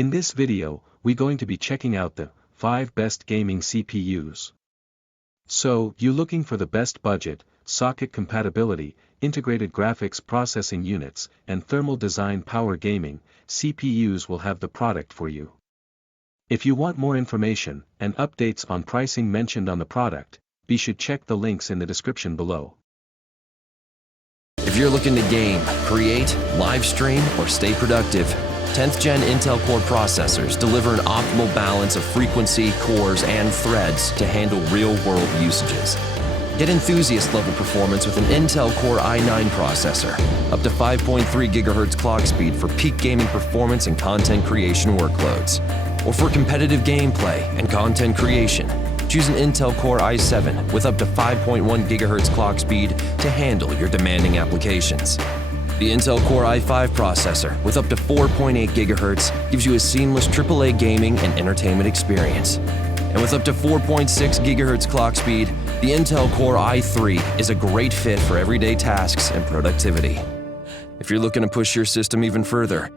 In this video, we're going to be checking out the 5 best gaming CPUs. So, you looking for the best budget, socket compatibility, integrated graphics processing units, and thermal design power gaming, CPUs will have the product for you. If you want more information and updates on pricing mentioned on the product, be sure to check the links in the description below. If you're looking to game, create, live stream, or stay productive, 10th Gen Intel Core processors deliver an optimal balance of frequency, cores, and threads to handle real-world usages. Get enthusiast-level performance with an Intel Core i9 processor, up to 5.3 GHz clock speed for peak gaming performance and content creation workloads. Or for competitive gameplay and content creation, choose an Intel Core i7 with up to 5.1 GHz clock speed to handle your demanding applications. The Intel Core i5 processor with up to 4.8 GHz gives you a seamless AAA gaming and entertainment experience. And with up to 4.6 GHz clock speed, the Intel Core i3 is a great fit for everyday tasks and productivity. If you're looking to push your system even further,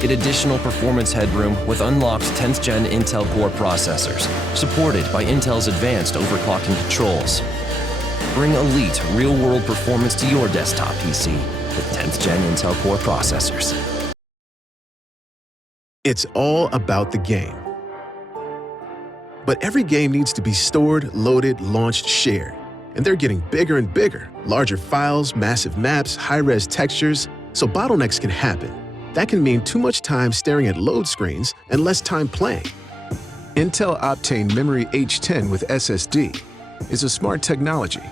get additional performance headroom with unlocked 10th Gen Intel Core processors, supported by Intel's advanced overclocking controls. Bring elite, real-world performance to your desktop PC with 10th Gen Intel Core processors. It's all about the game. But every game needs to be stored, loaded, launched, shared. And they're getting bigger and bigger. Larger files, massive maps, high-res textures, so bottlenecks can happen. That can mean too much time staring at load screens and less time playing. Intel Optane Memory H10 with SSD is a smart technology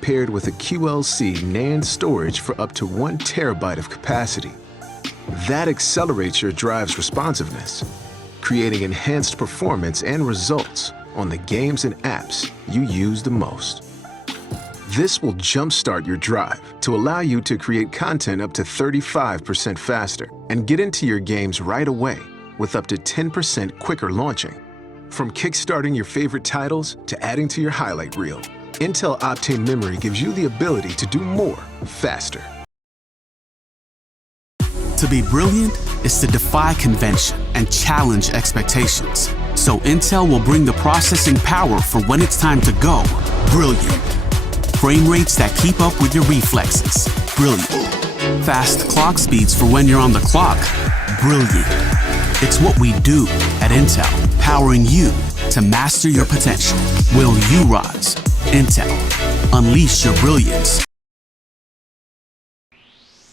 paired with a QLC NAND storage for up to 1 TB of capacity. That accelerates your drive's responsiveness, creating enhanced performance and results on the games and apps you use the most. This will jumpstart your drive to allow you to create content up to 35% faster and get into your games right away with up to 10% quicker launching. From kickstarting your favorite titles to adding to your highlight reel, Intel Optane Memory gives you the ability to do more faster. To be brilliant is to defy convention and challenge expectations. So Intel will bring the processing power for when it's time to go brilliant. Frame rates that keep up with your reflexes. Brilliant. Fast clock speeds for when you're on the clock. Brilliant. It's what we do at Intel, powering you to master your potential. Will you rise? Intel. Unleash your brilliance.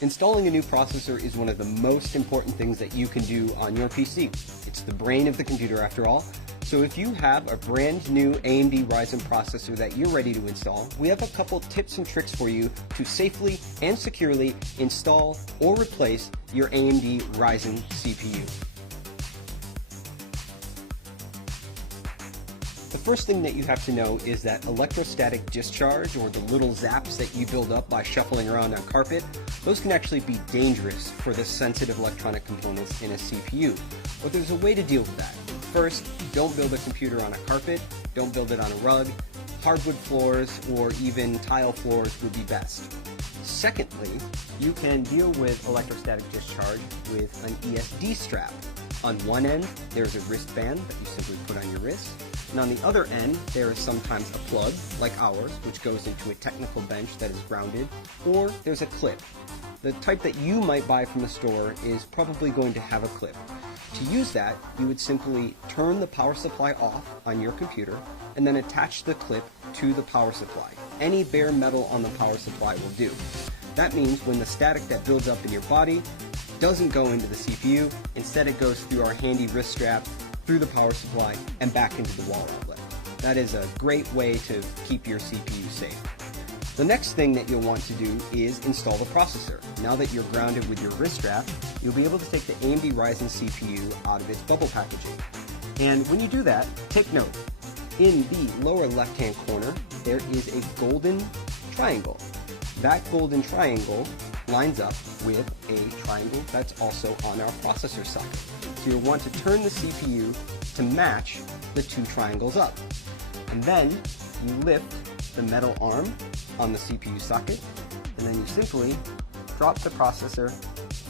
Installing a new processor is one of the most important things that you can do on your PC. It's the brain of the computer after all. So if you have a brand new AMD Ryzen processor that you're ready to install, we have a couple tips and tricks for you to safely and securely install or replace your AMD Ryzen CPU. The first thing that you have to know is that electrostatic discharge, or the little zaps that you build up by shuffling around on carpet, those can actually be dangerous for the sensitive electronic components in a CPU. But there's a way to deal with that. First, don't build a computer on a carpet, don't build it on a rug. Hardwood floors or even tile floors would be best. Secondly, you can deal with electrostatic discharge with an ESD strap. On one end, there's a wristband that you simply put on your wrist, and on the other end, there is sometimes a plug, like ours, which goes into a technical bench that is grounded, or there's a clip. The type that you might buy from the store is probably going to have a clip. To use that, you would simply turn the power supply off on your computer and then attach the clip to the power supply. Any bare metal on the power supply will do. That means when the static that builds up in your body doesn't go into the CPU, instead it goes through our handy wrist strap, through the power supply, and back into the wall outlet. That is a great way to keep your CPU safe. The next thing that you'll want to do is install the processor. Now that you're grounded with your wrist strap, you'll be able to take the AMD Ryzen CPU out of its bubble packaging. And when you do that, take note. In the lower left-hand corner, there is a golden triangle. That golden triangle lines up with a triangle that's also on our processor socket. So you'll want to turn the CPU to match the two triangles up. And then you lift the metal arm on the CPU socket, and then you simply drop the processor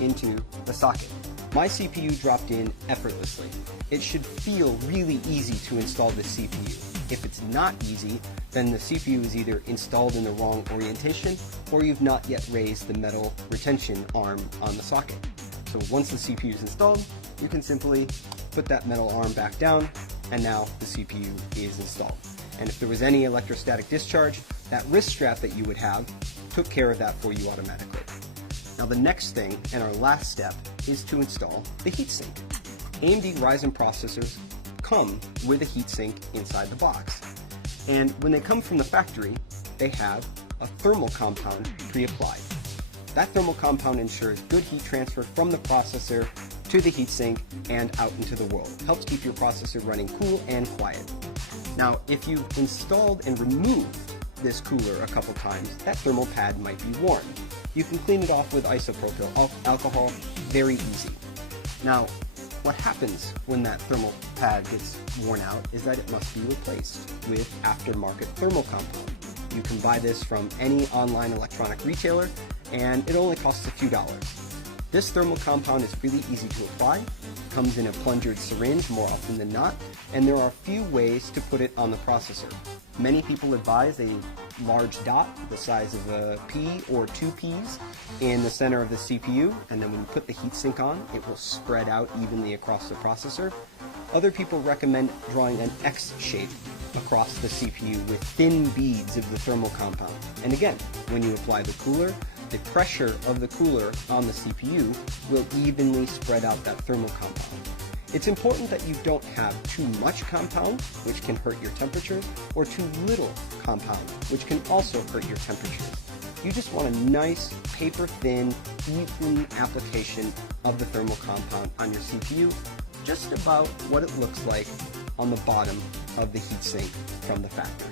into the socket. My CPU dropped in effortlessly. It should feel really easy to install this CPU. If it's not easy, then the CPU is either installed in the wrong orientation or you've not yet raised the metal retention arm on the socket. So once the CPU is installed, you can simply put that metal arm back down, and now the CPU is installed. And if there was any electrostatic discharge, that wrist strap that you would have took care of that for you automatically. Now the next thing, and our last step, is to install the heatsink. AMD Ryzen processors come with a heatsink inside the box. And when they come from the factory, they have a thermal compound pre-applied. That thermal compound ensures good heat transfer from the processor to the heatsink and out into the world. It helps keep your processor running cool and quiet. Now, if you've installed and removed this cooler a couple times, that thermal pad might be worn. You can clean it off with isopropyl alcohol, very easy. Now, what happens when that thermal pad gets worn out is that it must be replaced with aftermarket thermal compound. You can buy this from any online electronic retailer, and it only costs a few dollars. This thermal compound is really easy to apply, comes in a plungered syringe more often than not, and there are a few ways to put it on the processor. Many people advise a large dot the size of a pea or 2 peas in the center of the CPU, and then when you put the heatsink on, it will spread out evenly across the processor. Other people recommend drawing an X shape across the CPU with thin beads of the thermal compound. And again, when you apply the cooler, the pressure of the cooler on the CPU will evenly spread out that thermal compound. It's important that you don't have too much compound, which can hurt your temperatures, or too little compound, which can also hurt your temperatures. You just want a nice, paper-thin, even application of the thermal compound on your CPU, just about what it looks like on the bottom of the heatsink from the factory.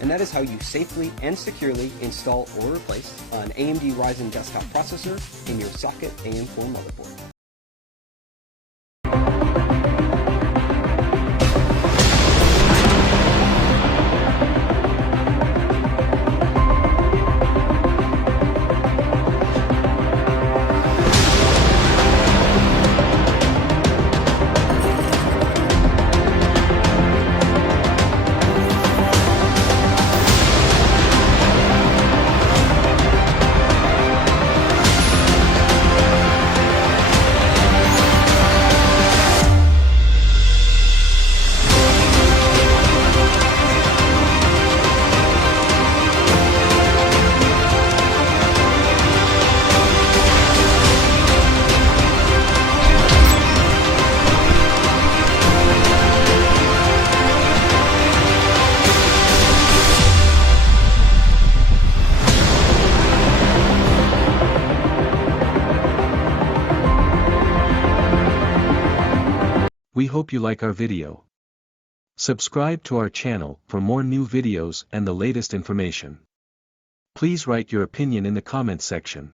And that is how you safely and securely install or replace an AMD Ryzen desktop processor in your socket AM4 motherboard. We hope you like our video. Subscribe to our channel for more new videos and the latest information. Please write your opinion in the comments section.